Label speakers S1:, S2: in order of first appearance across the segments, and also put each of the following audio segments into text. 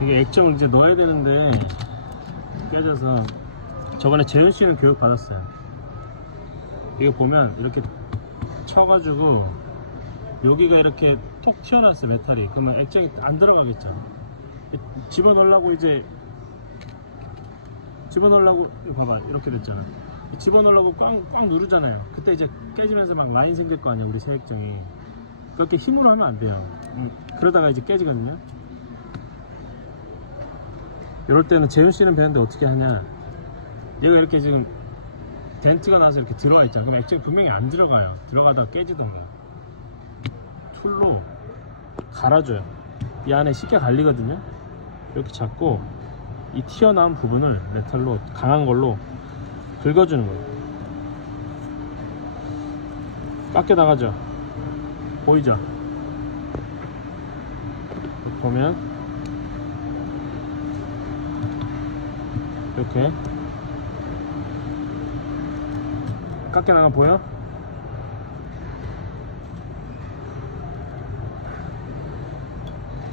S1: 이게 액정을 이제 넣어야 되는데 깨져서 저번에 재훈 씨는 교육 받았어요. 이거 보면 이렇게 쳐가지고 여기가 이렇게 톡 튀어나왔어요 메탈이. 그러면 액정이 안 들어가겠죠. 집어넣으려고 이제 집어넣으려고 봐봐 이렇게 됐잖아. 집어넣으려고 꽉, 꽉 누르잖아요. 그때 이제 깨지면서 막 라인 생길 거 아니야 우리 새 액정이. 그렇게 힘으로 하면 안 돼요. 음, 그러다가 이제 깨지거든요. 이럴 때는 재훈 씨는 배웠는데 어떻게 하냐? 얘가 이렇게 지금 덴트가 나서 이렇게 들어와 있잖아. 그럼 액정이 분명히 안 들어가요. 들어가다가 깨지던가. 툴로 갈아줘요. 이 안에 쉽게 갈리거든요. 이렇게 잡고 이 튀어나온 부분을 메탈로 강한 걸로 긁어주는 거예요. 깎여 나가죠. 보이죠? 보면 이렇게 깎여 나가 보여?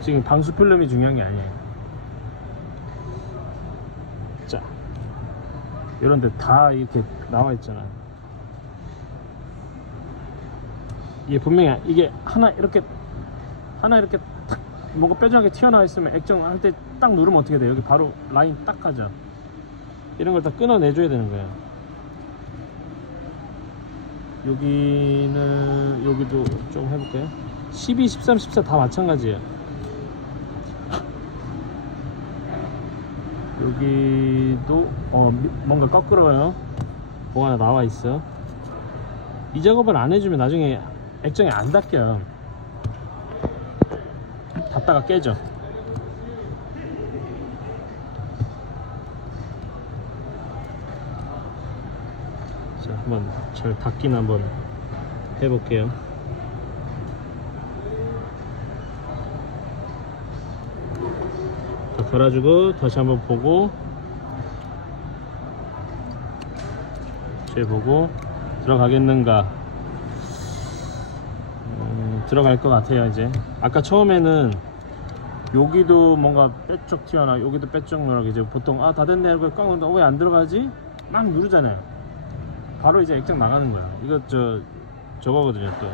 S1: 지금 방수 필름이 중요한 게 아니에요. 자, 이런 데 다 이렇게 나와 있잖아. 이게 분명히 이게 하나 이렇게 하나 이렇게 탁 뭔가 뾰족하게 튀어나와 있으면 액정 할 때 딱 누르면 어떻게 돼? 여기 바로 라인 딱 가죠. 이런 걸 다 끊어내줘야 되는 거야. 여기는 여기도 좀 해볼까요? 12, 13, 14 다 마찬가지예요. 여기도 어 미- 뭔가 거꾸로요. 뭐가 하나 나와 있어. 이 작업을 안 해주면 나중에 액정이 안 닦여. 닫다가 깨져. 자, 한번 잘 닦긴 한번 해볼게요. 다 갈아주고 다시 한번 보고 재보고 들어가겠는가. 음, 들어갈 것 같아요 이제. 아까 처음에는 여기도 뭔가 빼쪽 튀어나 여기도 빼쪽 누르고 이제 보통 아 다 됐네. 하고 꽉 누른다. 왜 안 들어가지? 막 누르잖아요 바로 이제 액정 나가는 거야 이거 저 저거거든요 또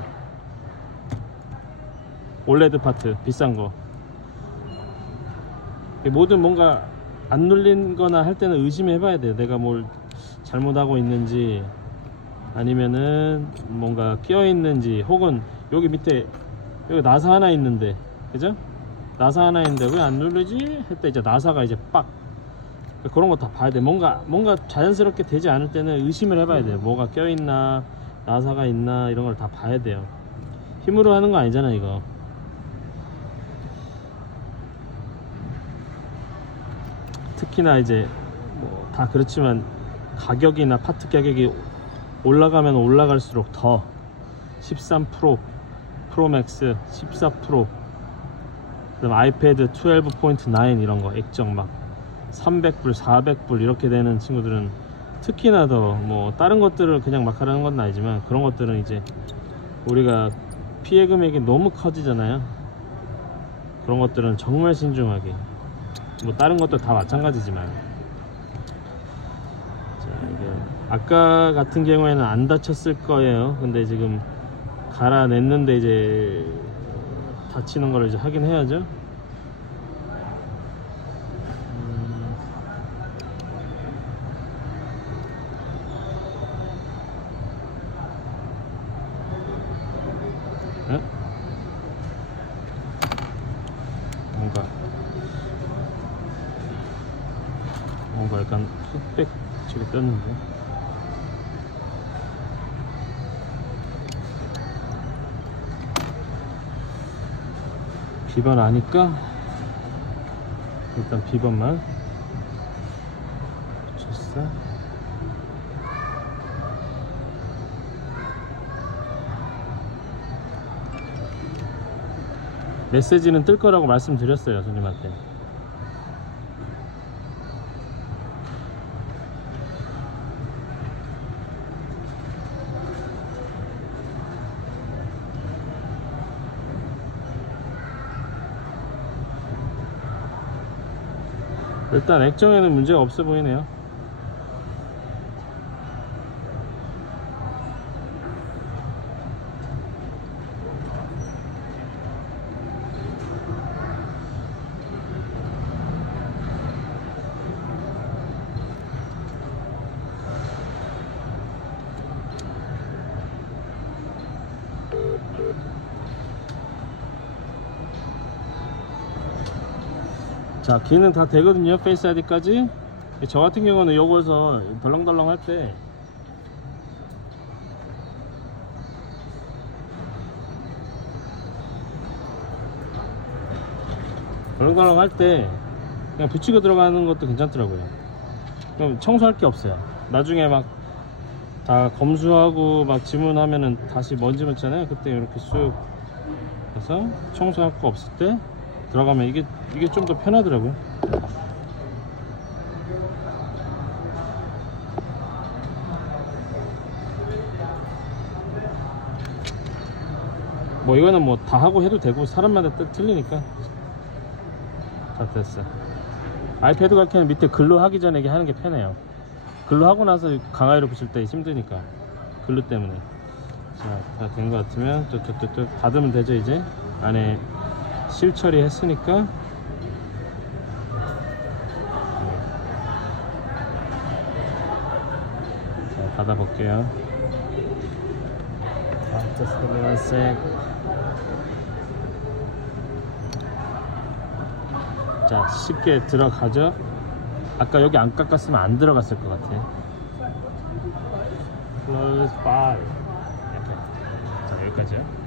S1: 올레드 파트 비싼 거 뭐든 뭔가 안 눌린 거나 할 때는 의심해 봐야 돼요 내가 뭘 잘못하고 있는지 아니면은 뭔가 끼어 있는지 혹은 여기 밑에 여기 나사 하나 있는데 그죠? 나사 하나 있는데 왜 안 누르지? 했다 이제 나사가 이제 빡 그런 거 다 봐야 돼. 뭔가 뭔가 자연스럽게 되지 않을 때는 의심을 해봐야 돼요. 뭐가 껴 있나 나사가 있나 이런 걸 다 봐야 돼요. 힘으로 하는 거 아니잖아 이거. 특히나 이제 뭐 다 그렇지만 가격이나 파트 가격이 올라가면 올라갈수록 더 13 프로 프로맥스 14 프로 그다음 아이패드 12.9 이런 거 액정 막 300불 400불 이렇게 되는 친구들은 특히나 더 뭐 다른 것들을 그냥 막 하라는 건 아니지만 그런 것들은 이제 우리가 피해 금액이 너무 커지잖아요. 그런 것들은 정말 신중하게. 뭐 다른 것도 다 마찬가지지만. 자 이게 아까 같은 경우에는 안 다쳤을 거예요. 근데 지금 갈아냈는데 이제 다치는 걸 이제 하긴 해야죠 음, 에? 뭔가 뭔가 약간 떴는데. 비번 아니까 일단 비번만 붙였어. 메시지는 뜰 거라고 말씀드렸어요 손님한테 일단 액정에는 문제가 없어 보이네요. 자 기능 다 되거든요 페이스 아이디까지. 저 같은 경우는 요거에서 덜렁덜렁 할 때. 덜렁덜렁 할 때 그냥 붙이고 들어가는 것도 괜찮더라고요. 그럼 청소할 게 없어요. 나중에 막 다 검수하고 막 지문하면은 다시 먼지 묻잖아요. 그때 이렇게 쑥 해서 청소할 거 없을 때 들어가면 이게 이게 좀 더 편하더라고요. 뭐 이거는 뭐 다 하고 해도 되고 사람마다 뜻 틀리니까 자 됐어. 아이패드 같은 밑에 글로 하기 전에 이게 하는 게 편해요. 글로 하고 나서 강화이로 붙일 때 힘드니까 글로 때문에. 자, 다 된 것 같으면 뚝뚝뚝뚝 닫으면 되죠 이제 안에 실 처리했으니까 자, 닫아볼게요. 자, just give me one sec. 자, 쉽게 들어가죠. 아까 여기 안 깎았으면 안 들어갔을 것 같아. Close 5. 이렇게. 자, 여기까지요.